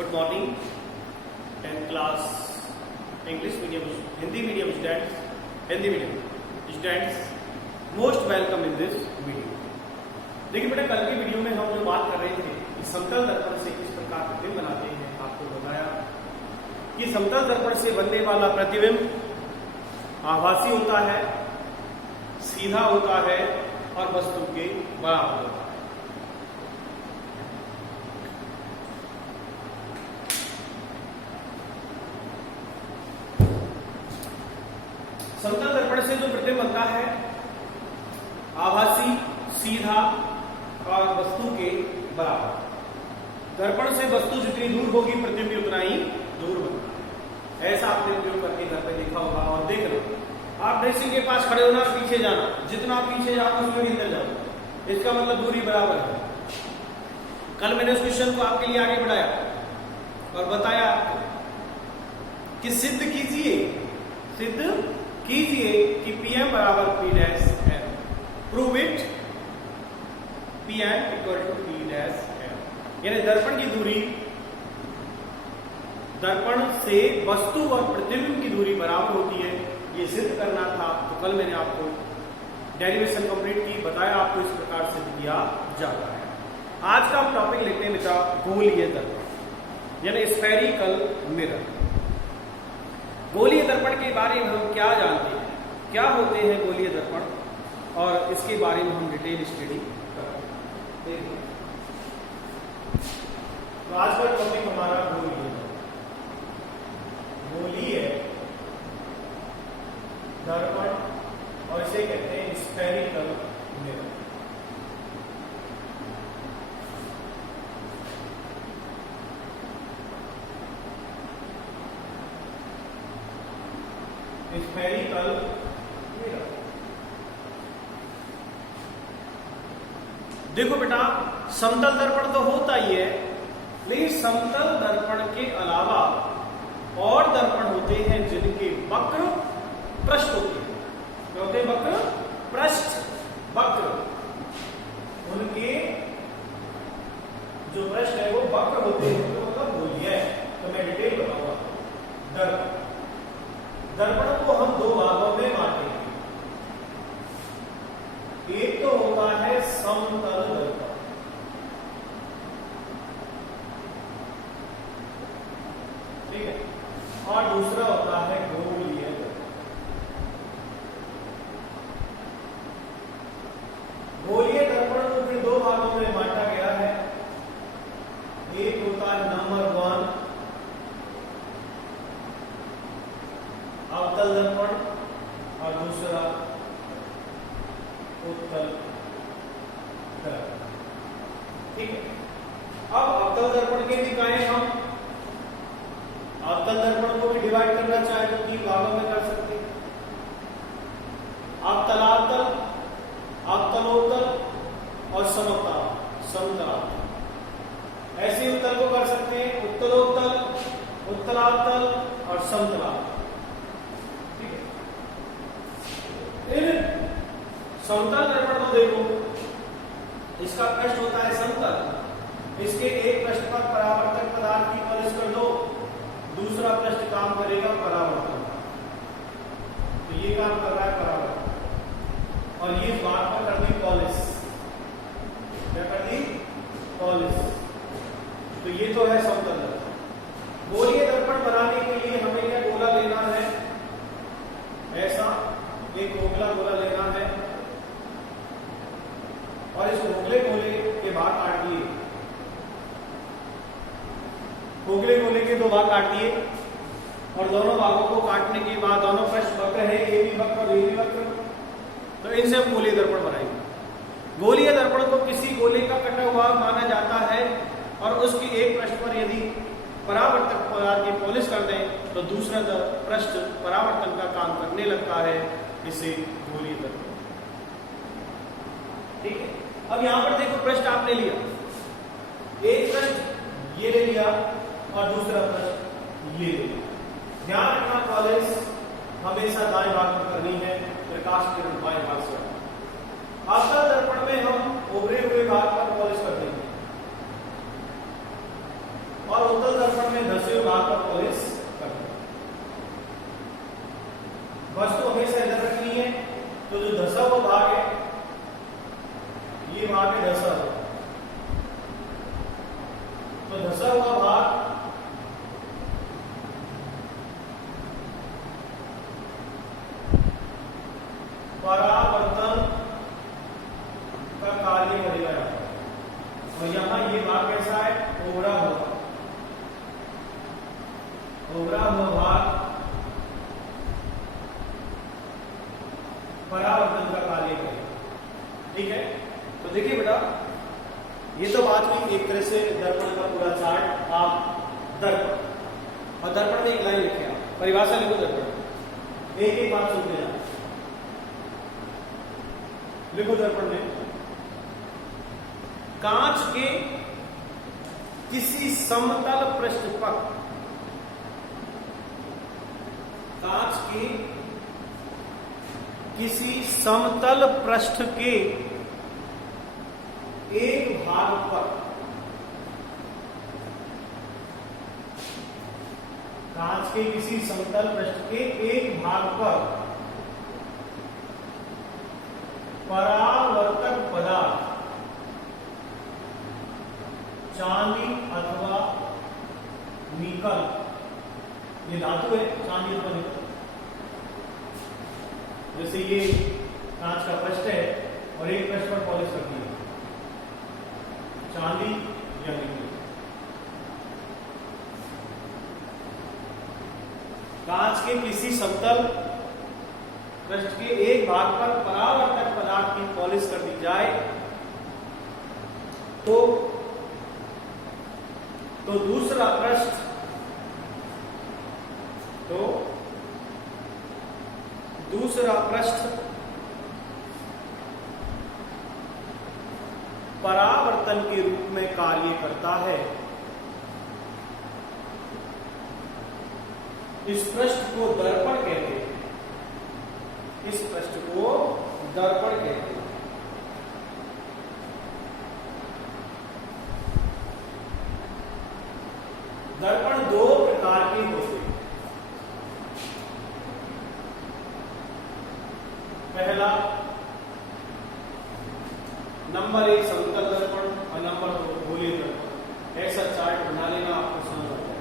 Good morning 10th class English medium Hindi medium students most welcome in this video. देखिए बेटा, कल की video में हम जो बात कर रहे थे कि समतल दर्पण से किस प्रकार प्रतिबिंब बनाते हैं, आपको बताया कि समतल दर्पण से बनने वाला प्रतिबिंब आभासी होता है, सीधा होता है और वस्तु के बराबर होता है। समतल दर्पण से जो प्रतिबिंब बनता है आभासी, सीधा और वस्तु के बराबर। दर्पण से वस्तु जितनी दूर होगी प्रतिबिंब उतना ही दूर बनता है। ऐसा आपने प्रयोग करके घर पे देखा होगा। और देख लो, आप ड्रेसिंग के पास खड़े होना, पीछे जाना, जितना आप पीछे जाओगे उसमें भी अंदर जाओगे, इसका मतलब दूरी बराबर है। कल मैंने उस क्वेश्चन को आपके लिए आगे बढ़ाया और बताया आपको कि सिद्ध कीजिए कि Pm बराबर P dash M। Prove it Pm equal to P dash M। यानी दर्पण की दूरी, दर्पण से वस्तु और प्रतिबिंब की दूरी बराबर होती है, ये सिद्ध करना था। तो कल मैंने आपको डेरिवेशन कंप्लीट की, बताया आपको इस प्रकार सिद्ध किया जाता है। आज का हम टॉपिक लेते हैं बेटा गोलीय दर्पण यानी स्फेरिकल मिरर। गोलीय दर्पण के बारे में हम क्या जानते हैं, क्या होते हैं गोलीय दर्पण, और इसके बारे में हम डिटेल स्टडी करेंगे। तो आज का टॉपिक हमारा गोलीय दर्पण और इसे कहते हैं स्फेरिकल मिरर। Spherical mirror. देखो बेटा, समतल दर्पण तो होता ही है, लेकिन समतल दर्पण के अलावा और दर्पण होते हैं जिनके वक्र पृष्ठ होते हैं। क्या होते हैं? वक्र पृष्ठ। वक्र, उनके जो पृष्ठ है वो वक्र होते हैं, तो मतलब गोलीय है। तो मैं डिटेल बताऊंगा। दर्पण को हम दो भागों में बांटेंगे। एक तो होता है समतल दर्पण, ठीक है, और दूसरा होता है गोलीय दर्पण। गोलीय दर्पण को फिर दो भागों में बांटा गया है। एक होता है नंबर 1 अवतल दर्पण और दूसरा उत्तल दर्पण, ठीक है। अब अवतल दर्पण के दिखाएं हम। अवतल दर्पण को भी डिवाइड करना चाहे तो 3 भागों में कर सकते हैं। अवतलावतल, अवतलोत्तल और समतलावतल। ऐसे उत्तल को कर सकते हैं उत्तलोत्तल, उत्तलावतल और समतलावतल। समतल दर्पण को देखो, इसका पृष्ठ होता है समतल। इसके एक पृष्ठ पर परावर्तक पदार्थ की पॉलिश कर दो, दूसरा पृष्ठ काम करेगा परावर्तन। तो ये काम कर रहा है परावर्तन, और ये बात पर कर दी पॉलिश। क्या कर दी? पॉलिश। तो ये तो है समतल दर्पण। गोलीय दर्पण बनाने के लिए हमें क्या गोला लेना है? ऐसा एक खोखला गोला लेना है और इस खोखले गोले के भाग काट दिए। खोखले गोले के 2 भाग काट दिए और दोनों भागों को काटने के बाद दोनों पृष्ठ वक्र है, ये भी वक्र और ये भी वक्र, तो इनसे हम गोलीय दर्पण बनाएंगे। गोलीय दर्पण को किसी गोले का कटा हुआ माना जाता है और उसकी एक पृष्ठ पर यदि परावर्तक पदार्थ की पॉलिश कर दें तो दूसरा पृष्ठ परावर्तन का काम करने लगता है। इसे गोलीय दर्पण, ठीक है। अब यहां पर देखो, पृष्ठ आपने लिया, एक पृष्ठ ये ले लिया और दूसरा पृष्ठ ये ले लिया। ध्यान रखना, पॉलिश हमेशा दाएं भाग में करनी है, प्रकाश किरण बाएं भाग से। अवतल दर्पण में हम उभरे हुए भाग पर पॉलिश कर देंगे और उत्तल दर्पण ये भाग है धसा हुआ, तो धसा हुआ भाग परावर्तन का कार्य करेगा, और यहां ये भाग कैसा है, ओवरा हुआ, ओवरा हुआ भाग परावर्तन का कार्य करेगा। ठीक है, तो देखिए बेटा, ये तो बात हुई एक तरह से दर्पण का पूरा चार्ट। आप दर्पण, और दर्पण में एक लाइन लिखे, आप परिभाषा लिखो दर्पण, एक एक बात सुनते हैं, लिखो दर्पण में, कांच के किसी समतल पृष्ठ पर, कांच के किसी समतल पृष्ठ के एक भाग पर, कांच के किसी समतल पृष्ठ के एक भाग पर परावर्तक पदार्थ चांदी अथवा निकल, ये धातु है, चांदी अथवा निकल, जैसे ये कांच का पृष्ठ है और एक पृष्ठ पर पॉलिश कर दी है, चांदी या निकल। कांच के किसी समतल पृष्ठ के एक भाग पर परावर्तक पदार्थ की पॉलिश कर दी जाए तो दूसरा पृष्ठ, दूसरा पृष्ठ परावर्तन के रूप में कार्य करता है। इस पृष्ठ को दर्पण कहते हैं, इस पृष्ठ को दर्पण कहते हैं। दर्पण दो प्रकार के होते हैं। पहला, नंबर एक समतल दर्पण और नंबर दो गोलीय दर्पण। ऐसा चार्ट बना लेना, आपको समझ आ जाएगा।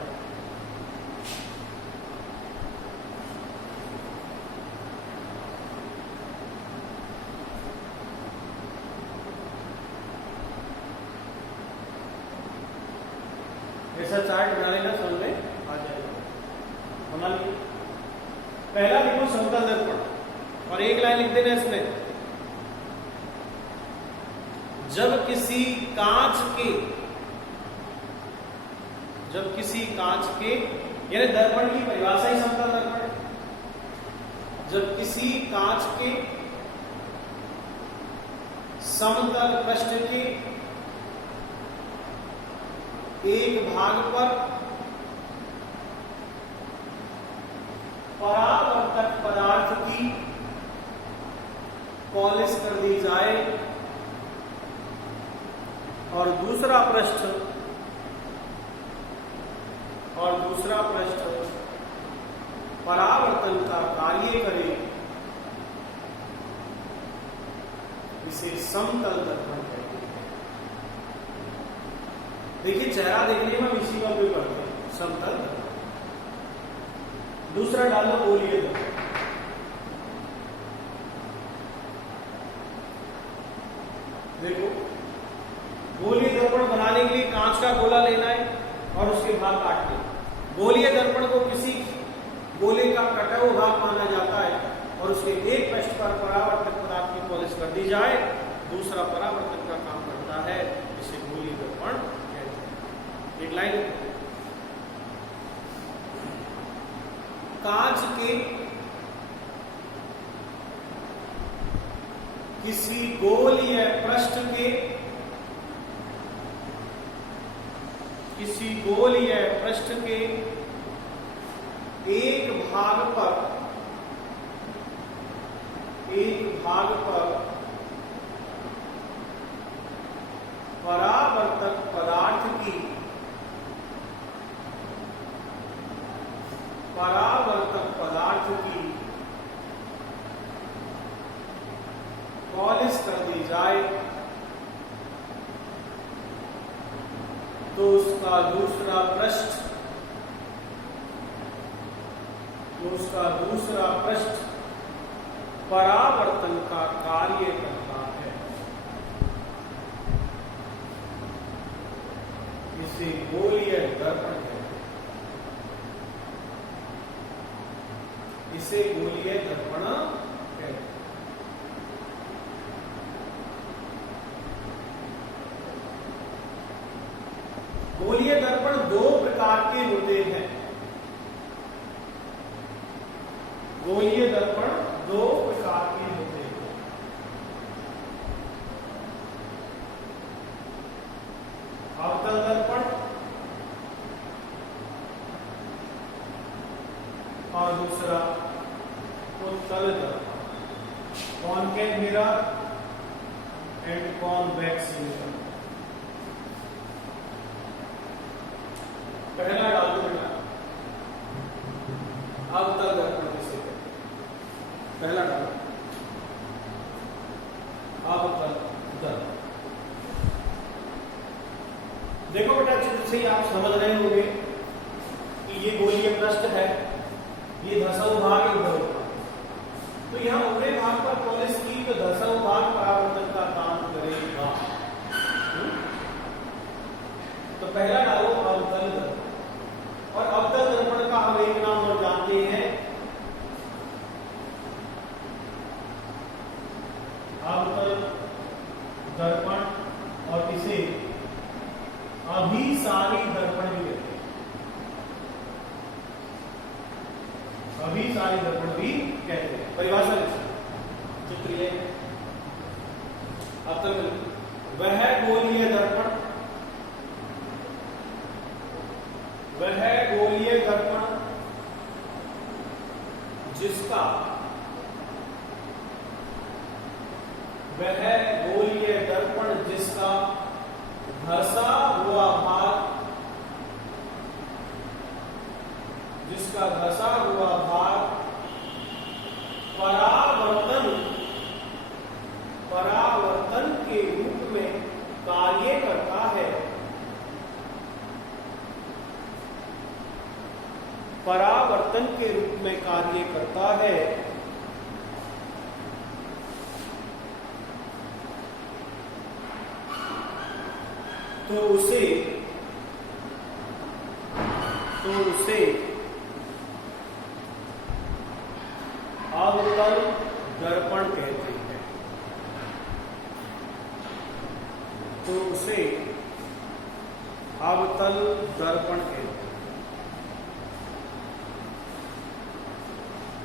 ऐसा चार्ट बना लेना, समझ में आ जाएगा। बना लीजिए। पहला लिखो समतल दर्पण और एक लाइन लिख देना इसमें, जब किसी कांच के यानी दर्पण की परिभाषा ही समतल दर्पण है। जब किसी कांच के समतल पृष्ठ के एक भाग पर परावर्तक पदार्थ की पॉलिश कर दी जाए और दूसरा पृष्ठ परावर्तन का कार्य करे, इसे समतल दर्पण कहते हैं। देखिए, चेहरा देखने में हम इसी का उपयोग करते हैं, समतल दर्पण। दूसरा डालो गोलीय दर्पण। देखो, गोलीय दर्पण बनाने के लिए कांच का गोला लेना है और उसके भाग काटने। गोलीय दर्पण को किसी गोले का कटा हुआ भाग माना जाता है और उसके एक पृष्ठ पर परावर्तक पदार्थ की पॉलिश कर दी जाए, दूसरा परावर्तन का काम करता है, इसे गोलीय दर्पण कहते हैं। एक लाइन, कांच के किसी गोलीय पृष्ठ के एक भाग पर परावर्तक पदार्थ की पॉलिश कर दी जाए उसका दूसरा पृष्ठ परावर्तन का कार्य करता है। इसे गोलीय दर्पण कहते हैं। इसे गोलीय दर्पण कहते हैं। गोलीय दर्पण दो प्रकार के होते हैं। गोलीय दर्पण दो प्रकार के होते हैं। अवतल दर्पण और दूसरा उत्तल दर्पण। Concave mirror and convex mirror. पहला डाल दो बेटा, अवतल दर्पण किसे कहते हैं? पहला डालो अवतल दर्पण। देखो बेटा, चित्र से ही आप समझ रहे होंगे कि ये गोलीय पृष्ठ है, ये धसाऊ भाग इधर होगा। तो यहां ऊपरी भाग पर पॉलिश की तो धसाऊ भाग परावर्तन का काम करेगा। तो पहला डालो अवतल दर्पण। और अवतल दर्पण का हम एक नाम और जानते हैं, अवतल दर्पण, और इसे अभिसारी दर्पण भी कहते हैं। अभिसारी दर्पण भी कहते हैं। परिभाषा चित्र ये अवतल वह गोलीय दर्पण, वह गोलीय दर्पण जिसका धसा हुआ भाग परावर्तन के रूप में कार्य करता है। परावर्तन के रूप में कार्य करता है। तो उसे अवतल दर्पण कहते हैं। तो उसे अवतल दर्पण कहते हैं।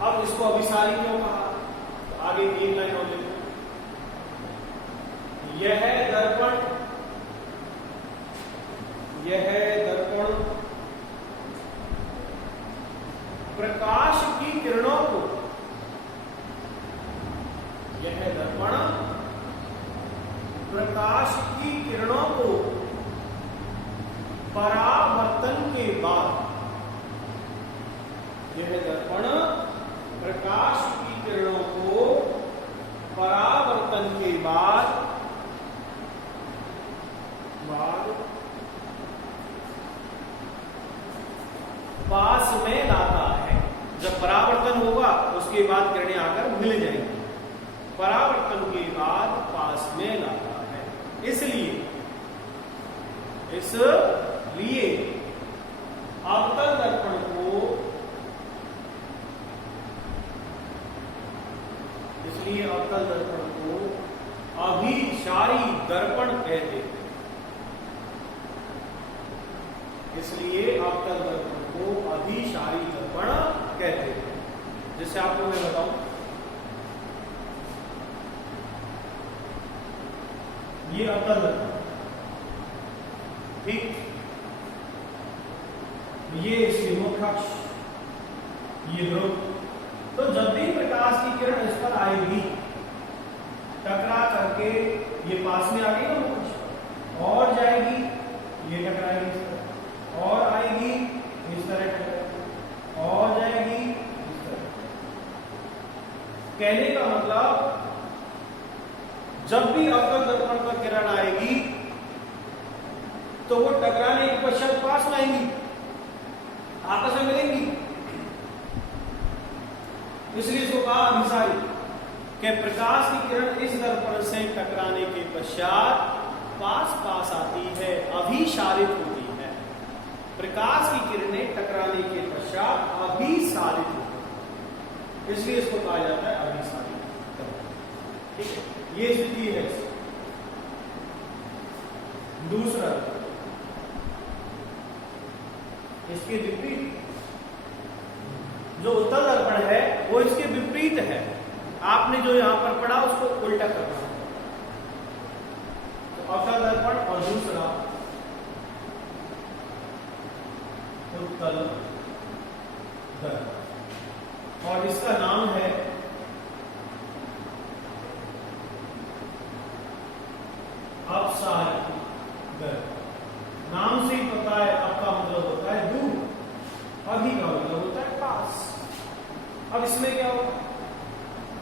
अब इसको अभिसारी क्यों कहा? तो आगे 3 लाइन और देखो। यह दर्पण प्रकाश की किरणों को परावर्तन के बाद पास में लाता है। जब परावर्तन होगा उसके बाद किरणें आकर मिल जाएंगी। परावर्तन के बाद पास में लाता है। इसलिए अवतल दर्पण को अभिसारी दर्पण कहते हैं। इसलिए अवतल दर्पण को अभिसारी दर्पण कहते हैं। जैसे आपको मैं बताऊं, ये अवतल दर्पण, ठीक, ये इसके मुख्य अक्ष, ये ध्रुव। तो जब भी प्रकाश की किरण इस पर आएगी, टकरा करके ये पास में आ गई ना मुख्य अक्ष, और जाएगी, ये टकराएगी इस तरह, और आएगी इस तरह टकराएगी, और जाएगी इस तरह। कहने का मतलब, जब भी अवतल दर्पण पर किरण आएगी तो वो टकराने के पश्चात पास में आएंगी, आपस में मिलेंगी। इसलिए इसको कहा अभिसारी कि प्रकाश की किरण इस दर्पण से टकराने के पश्चात पास पास आती है, अभिसारित होती है। प्रकाश की किरणें टकराने के पश्चात अभिसारित होती है, इसलिए इसको कहा जाता है अभिसारित। ठीक है, ये स्थिति है। दूसरा, इसके विपरीत जो उत्तल दर्पण है वो इसके विपरीत है। आपने जो यहां पर पढ़ा उसको उल्टा करना है। तो अवतल दर्पण और दूसरा उत्तल दर्पण, और इसका नाम है अपसारित दर्पण। नाम से ही पता है, आपका मतलब होता है दूर, अभी का मतलब होता है पास। अब इसमें क्या होगा,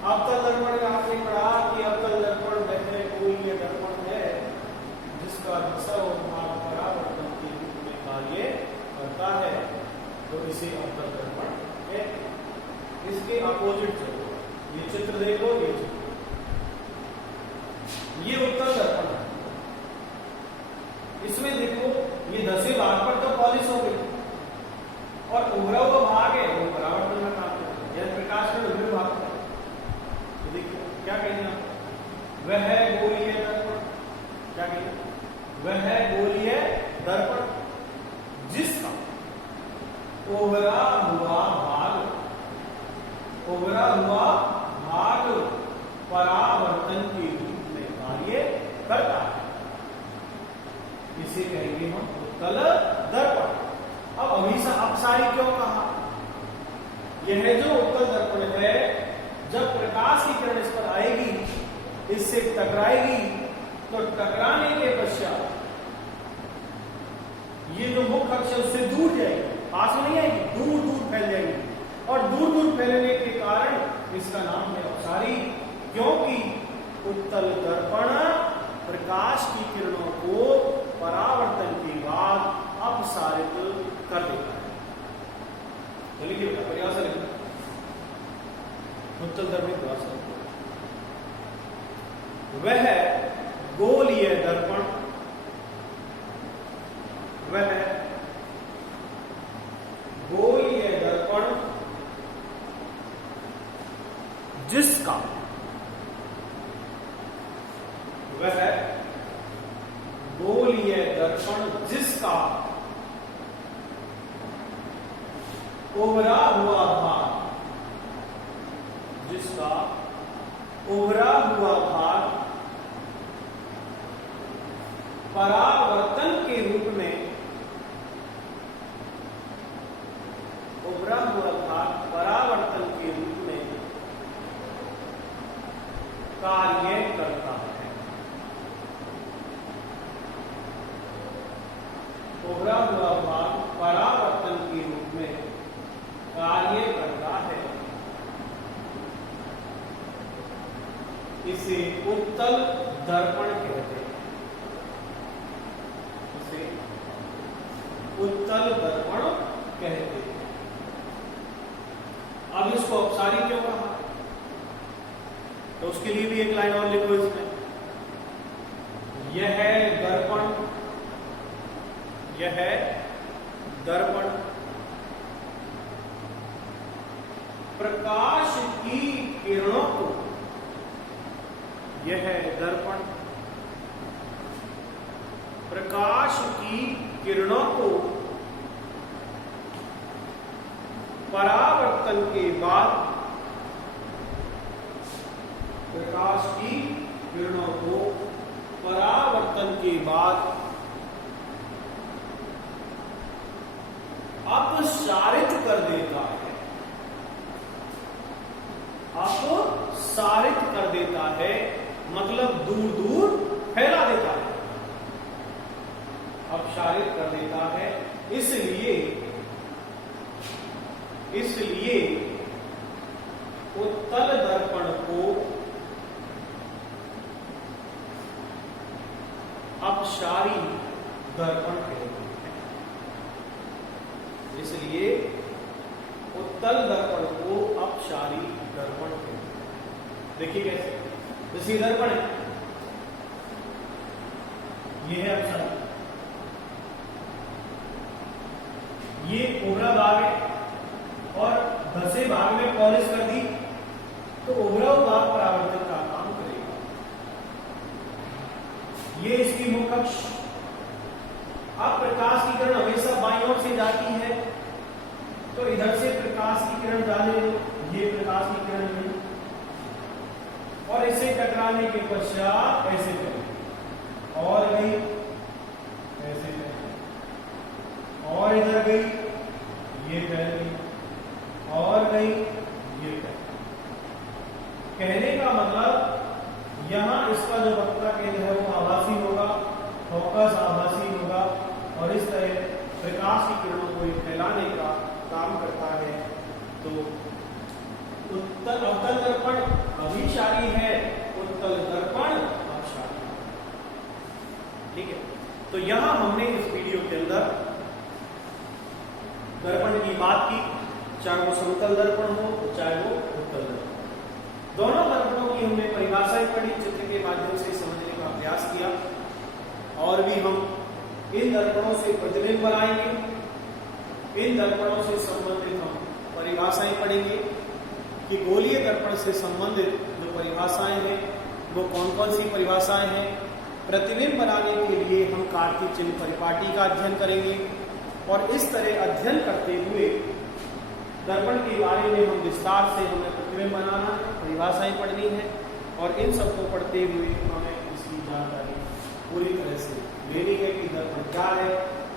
अवतल दर्पण का आपने पढ़ा कि अवतल दर्पण वह कोई दर्पण है जिसका सर्वमार्ग परावर्तन के रूप में कार्य करता है, तो इसे अवतल दर्पण है। इसके अपोजिट चलो, ये चित्र देखो, ये चित्र, ये उत्तल दर्पण है। इसमें देखो ये धसे भाग पर तो पॉलिश हो गई, और उभरा हुआ भाग है वो परावर्तन का काम करता है। यह प्रकाश का उभरे भाग है। तो देखिए क्या कहेंगे आप, वह है गोलीय दर्पण। क्या कहेंगे, वह है गोलीय दर्पण जिसका उभरा हुआ भाग परावर्तन के रूप में कार्य करता है, इसे कहेंगे हम उत्तल दर्पण। अब अपसारी क्यों कहा, यह जो उत्तल दर्पण है, जब प्रकाश की किरण इस पर आएगी, इससे टकराएगी, तो टकराने के पश्चात ये जो मुख्य अक्ष है उससे दूर जाएगी, पास में नहीं आएगी, दूर दूर फैल जाएगी। और दूर दूर फैलने के कारण इसका नाम है अपसारी, क्योंकि उत्तल दर्पण प्रकाश की किरणों को परावर्तन के बाद अपसारित कर देता है। तो लिखिए बेटा, परिभाषा लिखिए, उत्तल दर्पण परिभाषा। वह गोलीय दर्पण, वह गोलीय दर्पण जिसका, वह गोलीय दर्पण जिसका उभरा हुआ भाग, जिसका उभरा हुआ भाग परावर्तन के रूप में, उभरा हुआ भाग परावर्तन के रूप में कार्य करता है। उभरा हुआ भाग परावर्तन के रूप में कार्य करता है, इसे उत्तल दर्पण कहते हैं। इसे उत्तल दर्पण कहते हैं। अब इसको अपसारी क्यों कहा, तो उसके लिए भी एक लाइन और लिखो इसमें, यह दर्पण, यह दर्पण प्रकाश की किरणों को, यह दर्पण प्रकाश की किरणों को परावर्तन के बाद, प्रकाश की किरणों को परावर्तन के बाद अपसारित कर देता है, अपसारित कर देता है, मतलब दूर दूर फैला देता है, अपसारित कर देता है। इसलिए उत्तल दर्पण को अपसारी दर्पण कहते हैं। इसलिए उत्तल दर्पण को अपसारी दर्पण कहते हैं। देखिए कैसे, जैसे दर्पण है, ये है अपसारी, ये उभरा भाग है और धसे भाग में पॉलिश कर दी तो उभरा हुआ भाग परावर्तन का काम करेगा। ये इसकी मुख्य अक्ष। अब प्रकाश की किरण हमेशा बाईं ओर से जाती है, तो इधर से प्रकाश की किरण डाले, ये प्रकाश की किरण है, और इसे टकराने के पश्चात ऐसे करें और गई, ऐसे करें और इधर गई, ये फैल गई और गई, ये फैल। कहने का मतलब यहां इसका जो वक्ता केंद्र है वो आभासी होगा, फोकस आभासी होगा, और इस तरह प्रकाश की किरणों को फैलाने का काम करता है। तो अवतल दर्पण अभिसारी है, उत्तल दर्पण अपसारी। ठीक है, तो यहां हमने इस वीडियो के अंदर दर्पण की बात की, चाहे वो समतल दर्पण हो चाहे वो उत्तल दर्पण। दोनों दर्पणों की हमने परिभाषाएं पढ़ी, चित्र के माध्यम से समझने का प्रयास किया, और भी हम इन दर्पणों से प्रतिबिंब बनाएंगे, इन दर्पणों से संबंधित हम परिभाषाएं पढ़ेंगे कि गोलीय दर्पण से संबंधित जो परिभाषाएं हैं वो कौन कौन सी परिभाषाएं हैं। प्रतिबिंब बनाने के लिए हम कार्तीय चिन्ह परिपाटी का अध्ययन करेंगे, और इस तरह अध्ययन करते हुए दर्पण के बारे में हम विस्तार से हमें प्रतिबिंब बनाना है, परिभाषाएं पढ़नी है, और इन सबको पढ़ते हुए हमें इसकी जानकारी पूरी तरह से लेनी है कि दर्पण क्या है।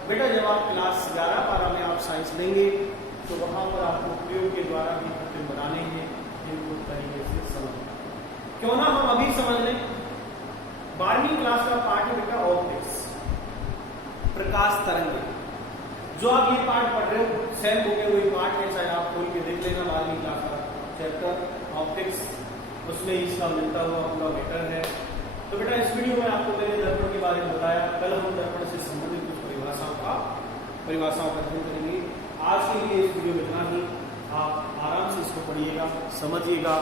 बेटा जब आप क्लास 11-12 में आप साइंस लेंगे तो वहां पर आपको प्रयोग के द्वारा भी प्रतिबिंब बनाने हैं, इनको तरीके से समझना। क्यों ना हम अभी समझ लें, 12वीं क्लास का पाठ है बेटा ऑप्टिक्स, प्रकाश तरंग। जो आप ये पाठ पढ़ रहे हो सेम बुक में वही पाठ है, चाहे आप खोल के देख लेना 12वीं क्लास का चैप्टर ऑप्टिक्स, उसमें इसका मिलता हुआ पूरा मैटर है। तो बेटा इस वीडियो में आपको मैंने दर्पण के बारे में बताया, कल हम दर्पण से संबंधित कुछ परिभाषाओं का अध्ययन करेंगे। आज के लिए इस वीडियो में इतना ही। आप आराम से इसको पढ़िएगा, समझिएगा,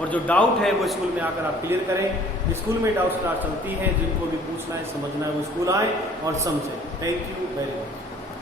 और जो डाउट है वो स्कूल में आकर आप क्लियर करें। स्कूल में डाउट क्लास चलती है, जिनको भी पूछना है समझना है वो स्कूल आए और समझें। Thank you very much.